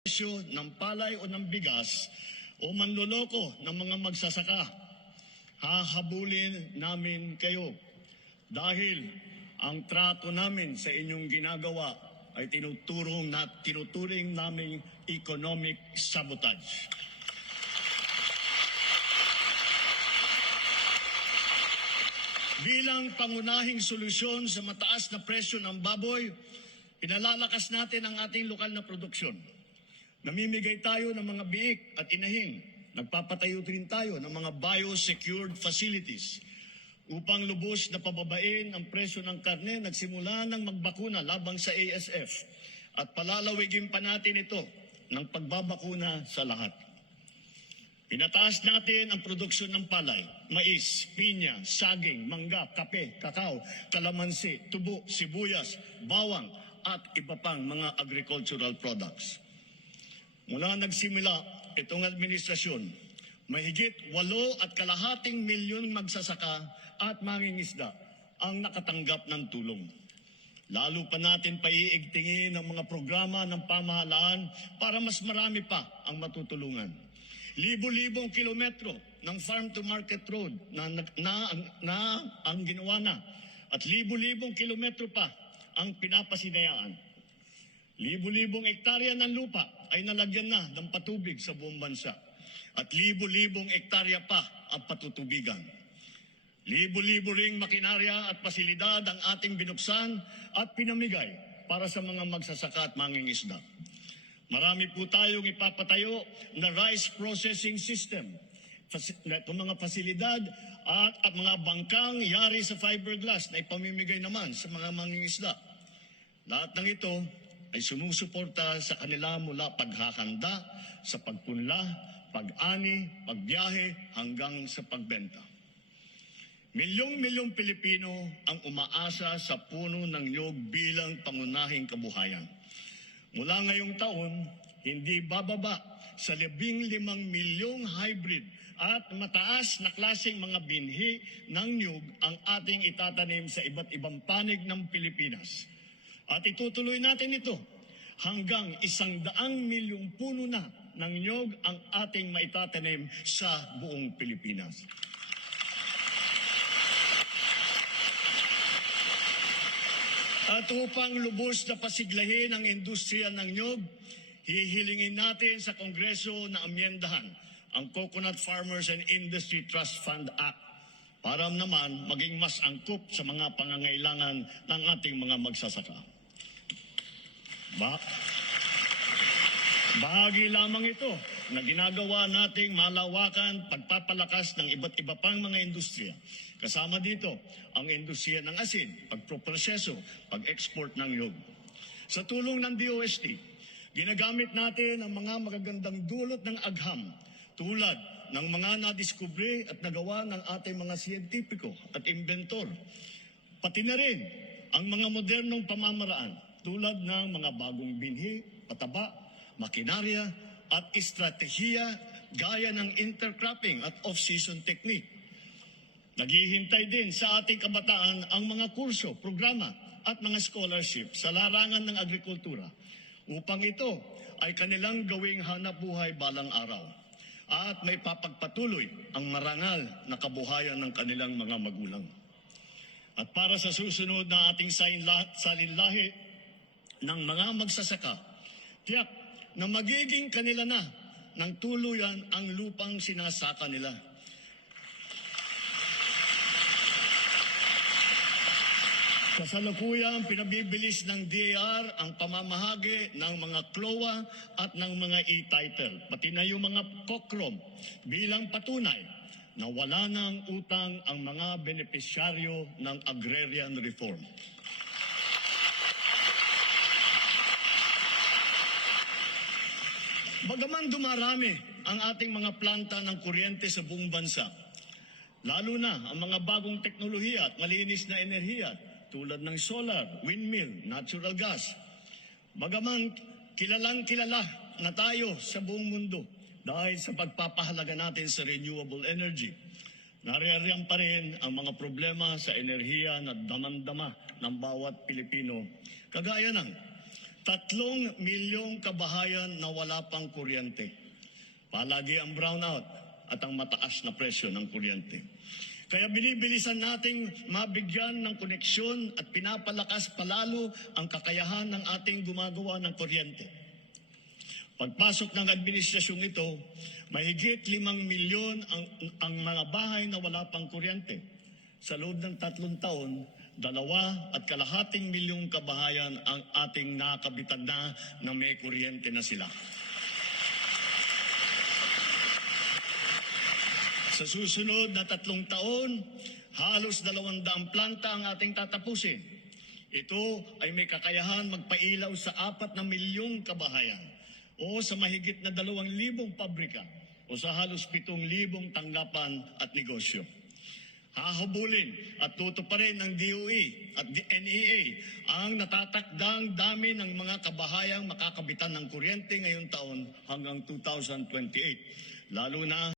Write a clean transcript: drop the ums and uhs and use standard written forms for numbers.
presyo ng palay o ng bigas o manloloko ng mga magsasaka, hahabulin namin kayo dahil ang trato namin sa inyong ginagawa ay tinuturing naming economic sabotage. Bilang pangunahing solusyon sa mataas na presyo ng baboy, pinalalakas natin ang ating lokal na produksyon. Namimigay tayo ng mga biik at inahing. Nagpapatayo rin tayo ng mga biosecured facilities upang lubos na pababain ang presyo ng karne. Nagsimula ng magbakuna labang sa ASF at palalawigin pa natin ito ng pagbabakuna sa lahat. Pinataas natin ang produksyon ng palay, mais, pinya, saging, mangga, kape, kakao, kalamansi, tubo, sibuyas, bawang at iba pang mga agricultural products. Mula nagsimula itong administrasyon, mahigit 8.5 milyon magsasaka at mangingisda ang nakatanggap ng tulong. Lalo pa natin paiigtingin ang mga programa ng pamahalaan para mas marami pa ang matutulungan. Libo-libong kilometro ng farm-to-market road na ang ginawa na at libo-libong kilometro pa ang pinapasinayaan. Libo-libong ektarya ng lupa ay nalagyan na ng patubig sa buong bansa at libo-libong ektarya pa ang patutubigan. Libo-libo ring makinarya at pasilidad ang ating binuksan at pinamigay para sa mga magsasaka at mangingisda. Marami po tayong ipapatayo na rice processing system. Itong mga pasilidad at mga bangkang yari sa fiberglass na ipamimigay naman sa mga mangingisda. Lahat ng ito ay sumusuporta sa kanila mula paghahanda, sa pagpunla, pag-ani, pagbiyahe hanggang sa pagbenta. Milyong-milyong Pilipino ang umaasa sa puno ng niyog bilang pangunahing kabuhayan. Mula ngayong taon, hindi bababa sa 15 milyong hybrid at mataas na klaseng mga binhi ng niyog ang ating itatanim sa iba't ibang panig ng Pilipinas. At itutuloy natin ito hanggang 100 milyong puno na ng niyog ang ating maitatanim sa buong Pilipinas. At upang lubos na pasiglahin ang industriya ng niyog, hihilingin natin sa Kongreso na amyendahan ang Coconut Farmers and Industry Trust Fund Act para naman maging mas angkop sa mga pangangailangan ng ating mga magsasaka. Bahagi lamang ito na ginagawa nating malawakan pagpapalakas ng iba't iba pang mga industriya. Kasama dito ang industriya ng asin, pagproproseso, pag-export ng niyog. Sa tulong ng DOST, ginagamit natin ang mga magagandang dulot ng agham tulad ng mga nadiskubre at nagawa ng ating mga siyentipiko at inventor. Pati na rin ang mga modernong pamamaraan tulad ng mga bagong binhi, pataba, makinarya at estratehiya gaya ng intercropping at off-season technique. Naghihintay din sa ating kabataan ang mga kurso, programa at mga scholarship sa larangan ng agrikultura upang ito ay kanilang gawing hanap buhay balang araw at may papagpatuloy ang marangal na kabuhayan ng kanilang mga magulang. At para sa susunod na ating salinlahi ng mga magsasaka, tiyak na magiging kanila na ng tuluyan ang lupang sinasaka nila. Kasalukuyang pinabibilis ng DAR ang pamamahagi ng mga CLOA at ng mga e-title, pati na yung mga COCROM bilang patunay na wala ng utang ang mga benepisyaryo ng agrarian reform. Bagaman dumarami ang ating mga planta ng kuryente sa buong bansa, lalo na ang mga bagong teknolohiya at malinis na enerhiya tulad ng solar, windmill, natural gas. Bagaman kilalang-kilala na tayo sa buong mundo dahil sa pagpapahalaga natin sa renewable energy, naririyan pa rin ang mga problema sa enerhiya na damang-dama ng bawat Pilipino, kagaya ng 3 milyong kabahayan na wala pang kuryente. Palagi ang brownout at ang mataas na presyo ng kuryente. Kaya binibilisan nating mabigyan ng koneksyon at pinapalakas palalo ang kakayahan ng ating gumagawa ng kuryente. Pagpasok ng administrasyong ito, mahigit 5 milyon ang mga bahay na wala pang kuryente. Sa loob ng 3 taon, 2.5 milyong kabahayan ang ating nakabitan na may kuryente na sila. Sa susunod na 3 taon, halos 200 planta ang ating tatapusin. Ito ay may kakayahan magpailaw sa 4 milyong kabahayan o sa mahigit na 2,000 pabrika o sa halos 7,000 tanggapan at negosyo. Hahabulin at tutuparin ng DOE at NEA ang natatakdang dami ng mga kabahayang makakabitan ng kuryente ngayong taon hanggang 2028, lalo na